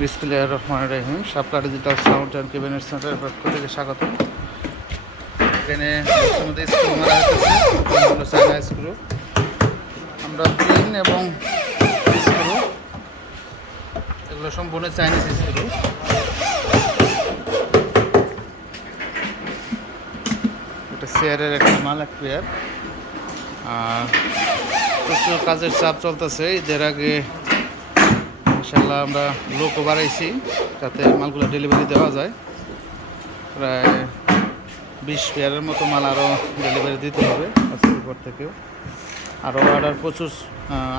বিসমিল্লাহির রহমানির রহিম। Shapla digital sound and cabinet সেন্টারের পক্ষ থেকে স্বাগত এখানে আমাদের স্ক্রু স্ক্রু আমরা পিন এবং স্ক্রু এগুলো সম্পূর্ণ চাইনিজ স্ক্রু এটা চেয়ারের একটা মাল, এক পেয়ার আর প্রচুর কাজের চাপ চলতেছে ঈদের আগে ইনশাল্লাহ আমরা লোকও বাড়াইছি, যাতে মালগুলো ডেলিভারি দেওয়া যায়। প্রায় বিশ পেয়ারের মতো মাল আরও ডেলিভারি দিতে হবে আজকের পর থেকেও। আরও অর্ডার প্রচুর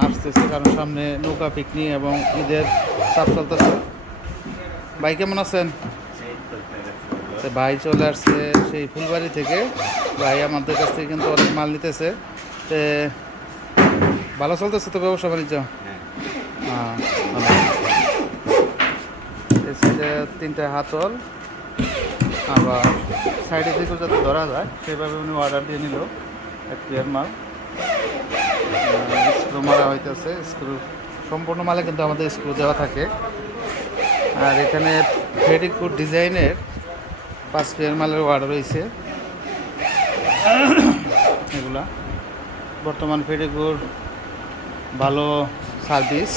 আসতেছে, কারণ সামনে নৌকা পিকনিক এবং ঈদের চাপ চলতেছে। ভাই কেমন আছেন? ভাই চলে আসছে সেই ফুলবাড়ি থেকে। ভাই আমাদের কাছ থেকে কিন্তু অনেক মাল নিতেছে। তে ভালো চলতেছে তো ব্যবসা বাণিজ্য হ্যাঁ, ভালো। এই সাইডে তিনটা হাতল। আবার সাইডে থেকে যাতে ধরা যায় সেভাবে উনি অর্ডার দিয়ে নিল, এক পেয়ার মাল। স্ক্রু মারা হইতেছে স্ক্রু সম্পূর্ণ মালে কিন্তু আমাদের স্ক্রু দেওয়া থাকে। আর এখানে ফেডিকুড ডিজাইনের পাঁচ পেয়ার মালের অর্ডার রয়েছে এগুলা। বর্তমান ফেডিকুর ভালো সার্ভিস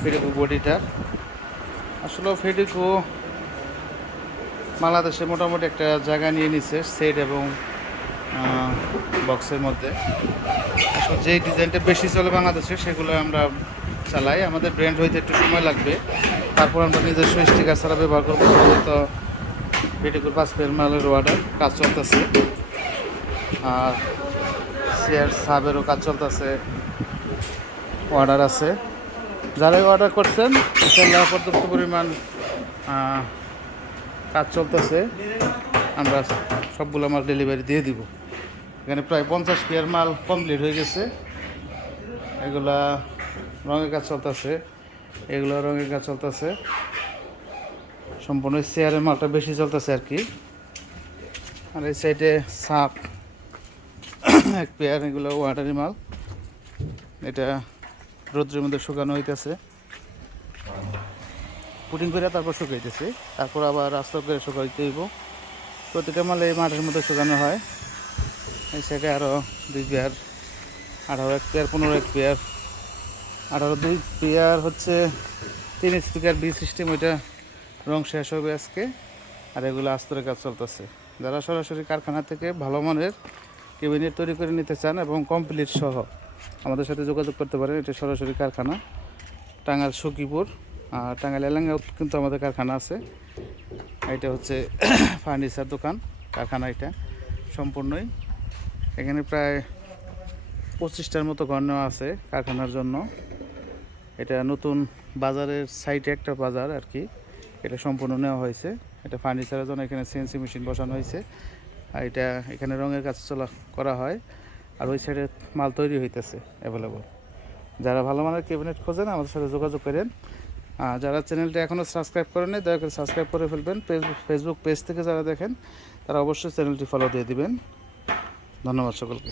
ফেডিকো বডিটার আসলে ফেডিকো বাংলাদেশে মোটামুটি একটা জায়গা নিয়ে নিছে সেট এবং বক্সের মধ্যে। আসলে যেই ডিজাইনটা বেশি চলে বাংলাদেশে, সেগুলো আমরা চালাই। আমাদের ব্র্যান্ড হইতে একটু সময় লাগবে। তারপর আমরা নিজস্ব স্টিকার ছাড়া ব্যবহার করব। তো ফেডিকোর পাঁচ পেয়ার মালের অর্ডার কাজ চলতেছে। আর চেয়ার সাবেরও কাজ চলতেছে। অর্ডার আছে। যারাই অর্ডার করছেন ইনশাল্লাহ পর্যাপ্ত পরিমাণ কাজ চলতেছে, আমরা সবগুলো মাল ডেলিভারি দিয়ে দিব। এখানে প্রায় পঞ্চাশ পেয়ার মাল কমপ্লিট হয়ে গেছে। এগুলা রঙের কাজ চলতেছে। এগুলো রঙের কাজ চলতেছে। সম্পূর্ণ চেয়ারের মালটা বেশি চলতেছে আর কি। আর এই সাইডে সাপ, এক পেয়ার এগুলো ওয়াটারি মাল। এটা রৌদ্রের মধ্যে শুকানো হইতেছে। পুটিং করে তারপর শুকাইতেছে। তারপর আবার রাস্তা করে শুকাইতে হইব। প্রতিটা মালে এই মাঠের মধ্যে শুকানো হয়। এই সাইডে আরও দুই পেয়ার, আঠারো এক পেয়ার, পনেরো এক পেয়ার, আঠারো দুই পেয়ার হচ্ছে তিন স্পিকার বি সিস্টেম, ওইটা রং শেষ হবে আজকে। আর এগুলো আস্তরের কাজ চলতেছে। যারা সরাসরি কারখানা থেকে ভালো মানের কেবিনেট তৈরি করে নিতে চান এবং কমপ্লিট সহ আমাদের সাথে যোগাযোগ করতে পারেন। এটা সরাসরি কারখানা টাঙ্গাল সখীপুর। আর টাঙ্গাইল এলাঙ্গাও কিন্তু আমাদের কারখানা আছে। এটা হচ্ছে ফার্নিচার দোকান, কারখানা এটা সম্পূর্ণই। এখানে প্রায় পঁচিশটার মতো ঘর নেওয়া আছে কারখানার জন্য। এটা নতুন বাজারের সাইডে একটা বাজার আর কি। এটা সম্পূর্ণ নেওয়া হয়েছে। এটা ফার্নিচারের জন্য এখানে সিএনসি মেশিন বসানো হয়েছে। আর এটা এখানে রঙের কাজ চলা, করা হয়। আর ওই সাইডে মাল তৈরি হইতেছে অ্যাভেলেবল যারা ভালো মানের ক্যাবিনেট খোঁজেন, আমাদের সাথে যোগাযোগ করেন। আর যারা চ্যানেলটা এখনও সাবস্ক্রাইব করেন দয়া করে সাবস্ক্রাইব করে ফেলবেন। ফেসবুক পেজ থেকে যারা দেখেন, তারা অবশ্যই চ্যানেলটি ফলো দিয়ে দিবেন। ধন্যবাদ সকলকে।